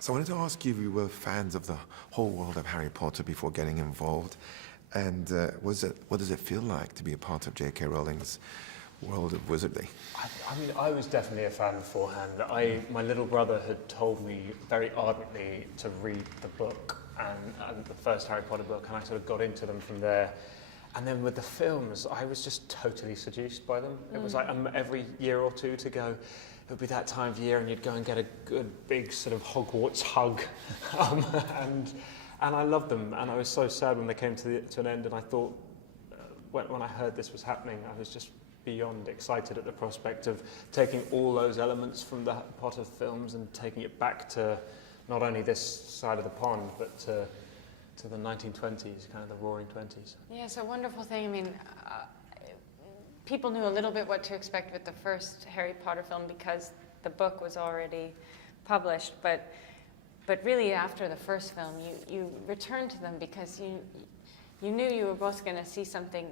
So I wanted to ask you if you were fans of the whole world of Harry Potter before getting involved, and what does it feel like to be a part of J.K. Rowling's world of wizardry? I mean, I was definitely a fan beforehand. My little brother had told me very ardently to read the book and the first Harry Potter book, and I sort of got into them from there. And then with the films, I was just totally seduced by them. It was like every year or two to go, it would be that time of year and you'd go and get a good big sort of Hogwarts hug. And I loved them, and I was so sad when they came to an end, and I thought, when I heard this was happening, I was just beyond excited at the prospect of taking all those elements from the Potter films and taking it back to not only this side of the pond, but to the 1920s, kind of the Roaring Twenties. Yeah, it's a wonderful thing. I mean, people knew a little bit what to expect with the first Harry Potter film because the book was already published, but really after the first film, you returned to them because you knew you were both going to see something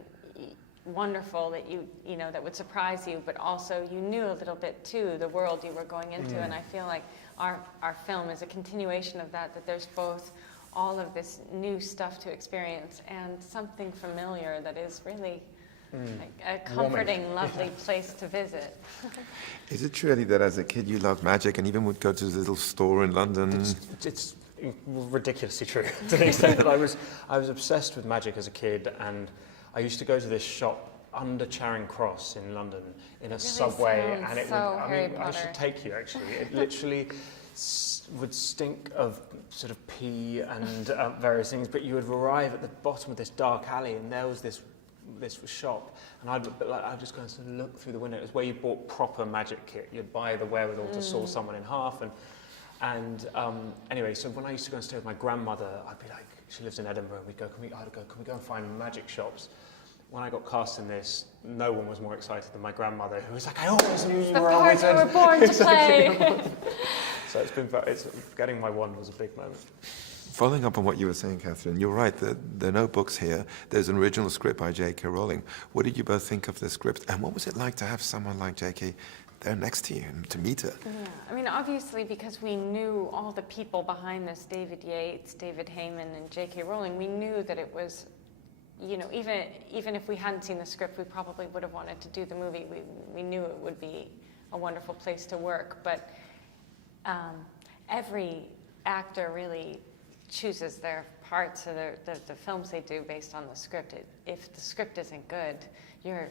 wonderful that you know that would surprise you, but also you knew a little bit too the world you were going into, and I feel like our film is a continuation of that there's both all of this new stuff to experience and something familiar that is really like a comforting, lovely place to visit. Is it true, Eddie, that as a kid you loved magic and even would go to the little store in London? It's ridiculously true to the extent that I was obsessed with magic as a kid, and I used to go to this shop under Charing Cross in London in a subway, and it so would. I mean, I should take you actually. It literally would stink of sort of pee and various things, but you would arrive at the bottom of this dark alley, and there was this shop, and I'd just go and sort of look through the window. It was where you bought proper magic kit. You'd buy the wherewithal to saw someone in half, and anyway, so when I used to go and stay with my grandmother, I'd be like, she lives in Edinburgh, and I'd go, can we go and find magic shops? When I got cast in this, no one was more excited than my grandmother, who was like, I always knew you were always you were born to play. So getting my wand was a big moment. Following up on what you were saying, Catherine, you're right, there are no books here. There's an original script by J.K. Rowling. What did you both think of the script, and what was it like to have someone like J.K. there next to you and to meet her? Yeah, I mean, obviously, because we knew all the people behind this, David Yates, David Heyman, and J.K. Rowling, we knew that it was, you know, even if we hadn't seen the script, we probably would have wanted to do the movie. We knew it would be a wonderful place to work, but every actor really chooses their parts or the films they do based on the script. If the script isn't good, you're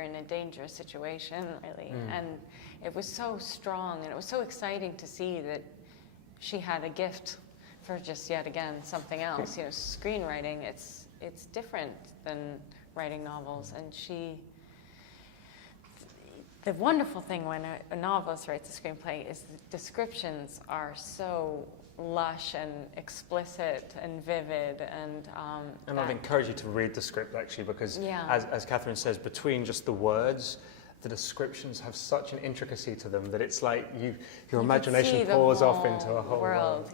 in a dangerous situation, really. And it was so strong, and it was so exciting to see that she had a gift for just yet again something else. You know, screenwriting, it's different than writing novels, and the wonderful thing when a novelist writes a screenplay is the descriptions are so lush and explicit and vivid, and I'd encourage you to read the script actually, because as Catherine says, between just the words, the descriptions have such an intricacy to them that it's like your imagination pours off into a whole world.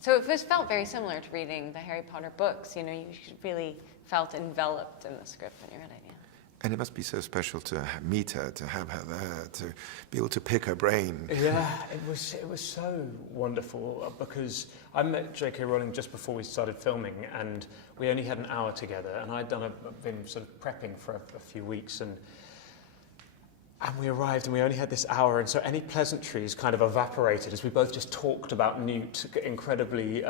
So it felt very similar to reading the Harry Potter books. You know, you really felt enveloped in the script when you read it. And it must be so special to meet her, to have her there, to be able to pick her brain. Yeah, it was so wonderful because I met J.K. Rowling just before we started filming, and we only had an hour together, and I'd been sort of prepping for a few weeks, and we arrived and we only had this hour, and so any pleasantries kind of evaporated as we both just talked about Newt incredibly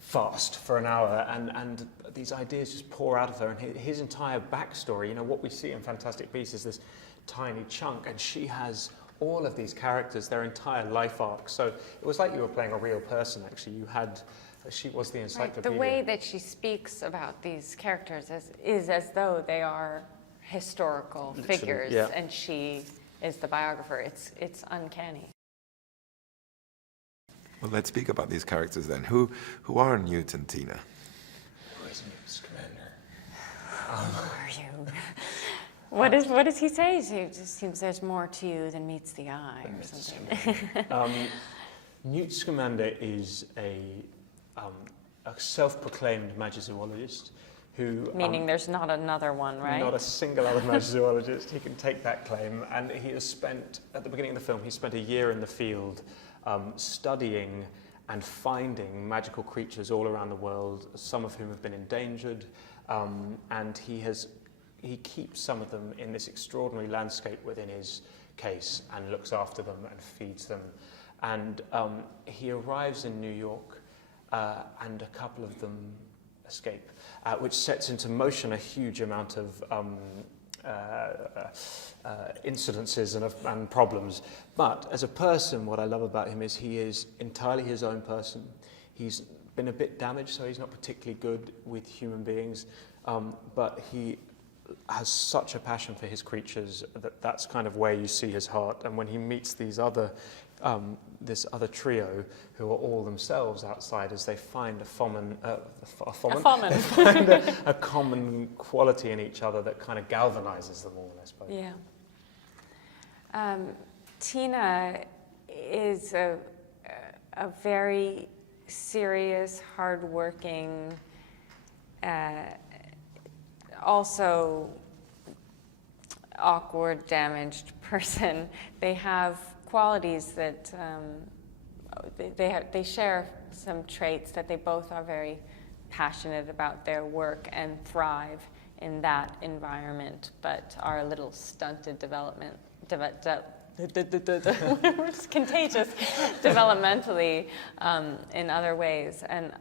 fast for an hour, and these ideas just pour out of her, and his entire backstory, you know, what we see in Fantastic Beasts is this tiny chunk, and she has all of these characters, their entire life arc, so it was like you were playing a real person, actually. She was the encyclopedia. Right. The way that she speaks about these characters is as though they are historical figures, and she is the biographer. It's uncanny. Well, let's speak about these characters then. Who are Newt and Tina? Who is Newt Scamander? Who are you? What does he say? It just seems there's more to you than meets the eye, or something. Newt Scamander is a self-proclaimed magizoologist who... Meaning there's not another one, right? Not a single other magizoologist. He can take that claim. And he has spent, at the beginning of the film, he spent a year in the field studying and finding magical creatures all around the world, some of whom have been endangered, and he keeps some of them in this extraordinary landscape within his case and looks after them and feeds them. And he arrives in New York, and a couple of them escape, which sets into motion a huge amount of incidences and problems. But as a person, what I love about him is he is entirely his own person. He's been a bit damaged, so he's not particularly good with human beings, but he has such a passion for his creatures that's kind of where you see his heart. And when he meets these other this other trio who are all themselves outsiders, they find a common quality in each other that kind of galvanizes them all, I suppose. Yeah. Tina is a very serious, hardworking, also awkward, damaged person. They have qualities that they share some traits that they both are very passionate about their work and thrive in that environment, but are a little stunted it's contagious developmentally in other ways. And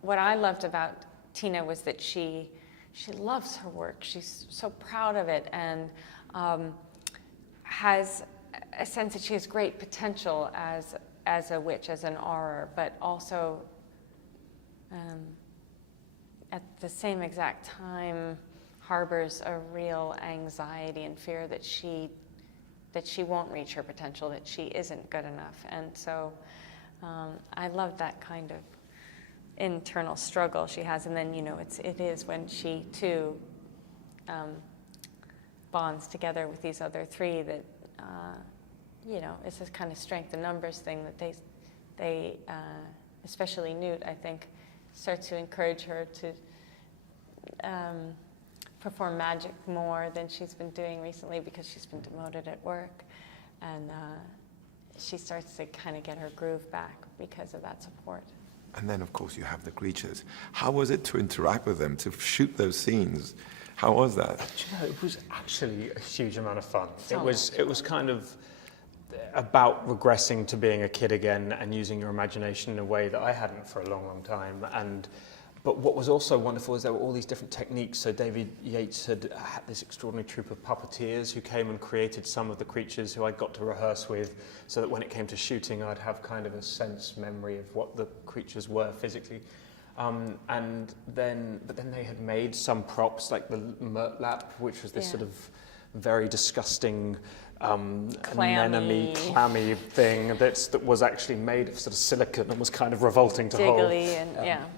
what I loved about Tina was that she loves her work. She's so proud of it, and has a sense that she has great potential as a witch, as an auror, but also at the same exact time harbors a real anxiety and fear that she won't reach her potential, that she isn't good enough. And so I love that kind of internal struggle she has. And then, it is when she too bonds together with these other three that it's this kind of strength in numbers thing that they especially Newt, I think, starts to encourage her to perform magic more than she's been doing recently because she's been demoted at work, and she starts to kind of get her groove back because of that support. And then, of course, you have the creatures. How was it to interact with them, to shoot those scenes? How was that? It was actually a huge amount of fun. So it was kind of about regressing to being a kid again and using your imagination in a way that I hadn't for a long, long time. But what was also wonderful is there were all these different techniques. So David Yates had this extraordinary troupe of puppeteers who came and created some of the creatures who I got to rehearse with, so that when it came to shooting, I'd have kind of a memory of what the creatures were physically. But then they had made some props, like the Murtlap, which was this sort of very disgusting anemone, clammy thing that was actually made of sort of silicone and was kind of revolting to hold.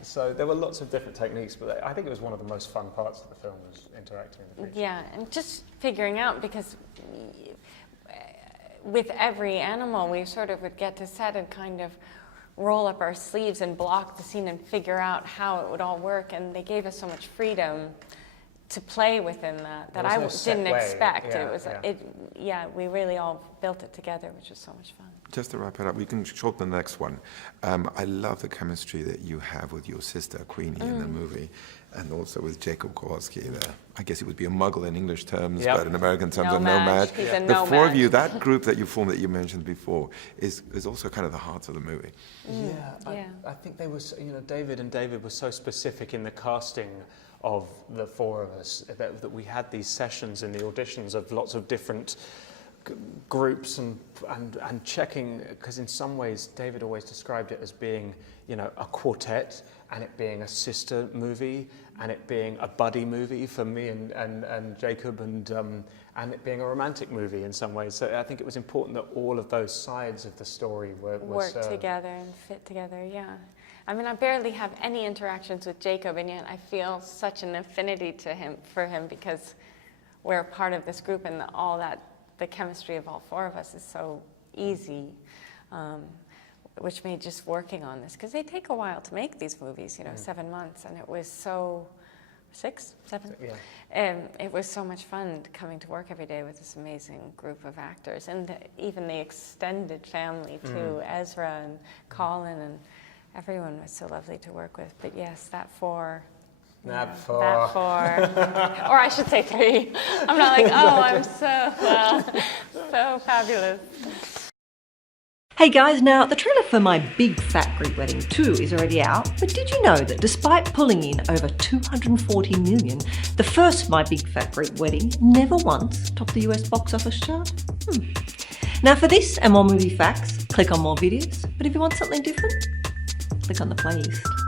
So there were lots of different techniques, but I think it was one of the most fun parts of the film, was interacting with the creatures. Yeah, and just figuring out, because with every animal we sort of would get to set and kind of roll up our sleeves and block the scene and figure out how it would all work, and they gave us so much freedom to play within that I didn't expect. We really all built it together, which was so much fun. Just to wrap it up, we can shorten the next one. I love the chemistry that you have with your sister, Queenie, in the movie, and also with Jacob Kowalski. I guess it would be a muggle in English terms, but in American terms, a nomad. The four of you, that group that you formed that you mentioned before, is also kind of the heart of the movie. I think they were, David were so specific in the casting of the four of us that we had these sessions in the auditions of lots of different groups and checking, because in some ways David always described it as being a quartet, and it being a sister movie, and it being a buddy movie for me and Jacob, and it being a romantic movie in some ways. So I think it was important that all of those sides of the story work together and fit together. I mean, I barely have any interactions with Jacob, and yet I feel such an affinity for him because we're a part of this group, and the chemistry of all four of us is so easy, which made just working on this, because they take a while to make these movies, 7 months, and it was so 6, 7. Yeah. It was so much fun coming to work every day with this amazing group of actors, and even the extended family too. Ezra and Colin and everyone was so lovely to work with. But yes, that 4. That 4. That 4. Or I should say 3. I'm not like, oh, I'm so fabulous. Hey guys, now the trailer for my Big Fat Greek Wedding 2 is already out, but did you know that despite pulling in over 240 million, the first My Big Fat Greek Wedding never once topped the US box office chart? Now for this and more movie facts, click on more videos, but if you want something different, click on the playlist.